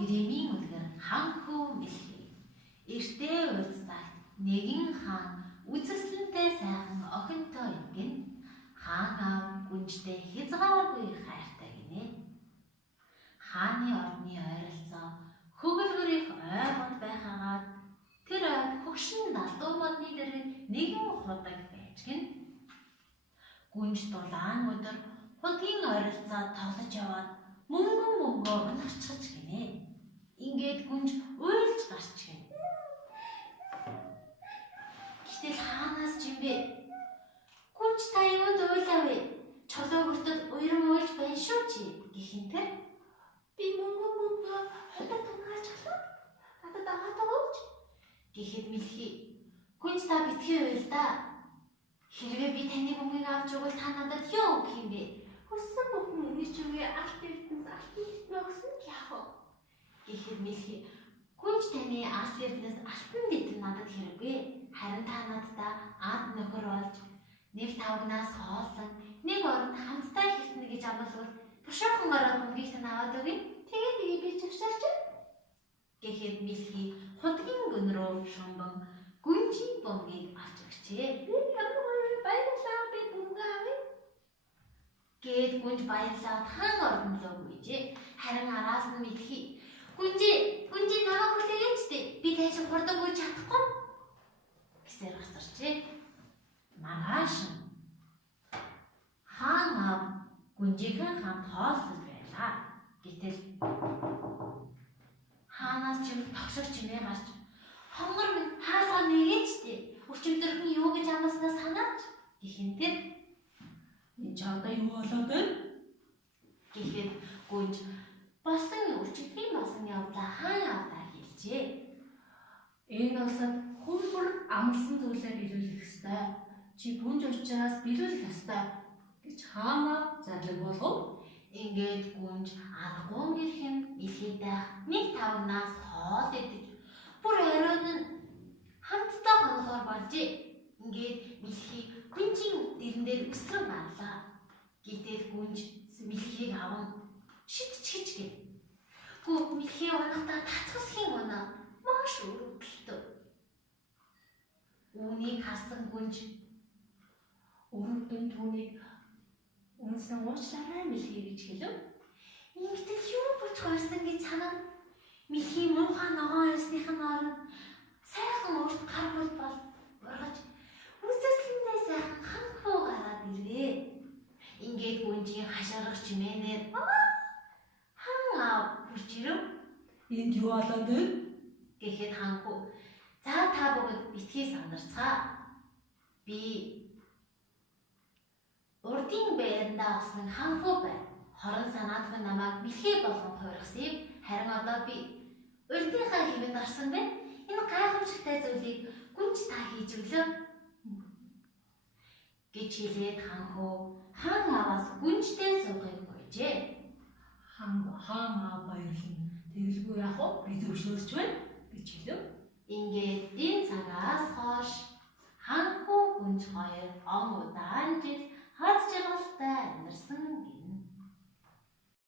гэрэмийн үлгэр ханхүү мэлхий. Эртээ уулзсаад нэгэн хаан үзэсгэлэнтэй сайхан охинтой ингэн хаан аав гүнжтэй хязгааргүй хайртай гинэ. Хааны орны ойролцоо хөгөлгөрийн ойгонд байхаагаад тэр ойд хөгшин далдуу модны дэргэд нэгэн худаг байж гин. Гүнж дулаан өдөр худгийн ойролцоо тоглож яваад мөнгөн мөнгөө унахчихж гинэ. Ингээд гүнж уйлж гарч гин. Гэтэл хаанаас ч юм бэ? Гүнж та юунд уйлаа вэ? Чулуу хүртэл уйран уйлж байна шүү чи гэхин тэр. Би мөнгөө худаг танаас чалаа. Надад аваад өгөөч. Гэхэд мэлхий. Гүнж та битгий уйл да. Хэрвээ би таны мөнгийг авч өгвөл та надад юу өгөх юм бэ? Хүссэн бүхэн өгч өгье. Алт эрдэнэс алтан дитмээ өгсөн л яах вэ? Гэхэд мэлхий. Гүнж таны алт эрдэнэс алтан дитм надад хэрэггүй. Харин та надтай ад нөхөр болж нэг тавгнаас хооллон нэг оронд хамтдаа хэлтэнэ гэж амлавал бушуухан ороод мөнгийг тань аваад өгье. Тэгээд би чившаарч. Гэхэд мэлхий худгийн гүн рүү шумбан гүнжийн бөмбөгийг авч өгчээ. Би баярлалаа би бөмбөг авъя. Гээд гүнж баярлаад хаан орон руу гүйжээ. Харин араас нь мэлхий. Гүнжи намайг хүлээгээч дээ. Би тань шиг хурдан гүйж чадахгүй. Гэсээр гацарчээ. Маргааш хаан аав гүнжийнхэн хамт хооллож байлаа. Гэтэл хаанаас ч юм тогшор чимээ гарч хонгор минь хаалгаа нэгээч дээ. Өчигдөрхөн юу гэж амласнаа санаач гэхин тэр энэ чамдаа юу болоод байна? Гэхэд гүнж болсон өчигдрийн болсон явдлаа хаан аавдаа хэлжээ. Энэ улсад хүмүүр амлсан зүйлээ биелүүлэх ёстой. Чи гүнж учраас биелүүлэх ёстой гэж хаан аав зарлаг болгов. Ингээд гүнж аргуун гэрхэн мэлхийтэй нэг тавнаас хоол идэж бүр оройн нь хамтдаа хонохоор болжээ. Ингээд мэлхий гүнжийн дэрэн дээр өсрөн барлаа. Гэтэл гүнж мэлхийг аван шидчихэж гээ. Гүт мэлхий унахдаа татгасхийн унаа маш өрөвдөлтөв. Үүнийг харсан гүнж өрөвдөн түүнийг үнсэн уучлаарай мэлхий гэж хэлв. Ингэтэл юу болж хойсон гэж санаа. Мэлхий муухай ногоон ирснийхэн оронд сайхан урт гар бол ургаж үзэсгэлэнтэй сайхан ханхуу гараад ирвээ. Ингээд гүнжийн хашаарах чимээнээр хаан аав хурж ирэв. Энд юу болоод байна? Гэхэд ханхуу за та бүгд битгий сандарцгаа. Би урдын байрандаа усан ханхуу байна. Хорон санаатхан намайг мэлхий болгон хуургасан. Харин одоо би урдынхаа хэмэнд орсон байна. Энэ гайхамшигтай зүйлийг гүнж та хийж өглөө гэж хэлээд ханхуу хаан ааваас гүнжтэй суугыг гуйжээ. Хаан аав баярлана. Тэгэлгүй яах вэ? Би зөвшөөрч байна гэж хэлв. Ингээд энэ цагаас хойш ханхуу гүнж хоёр он удаан жил хаз жаргалтай амьдарсан.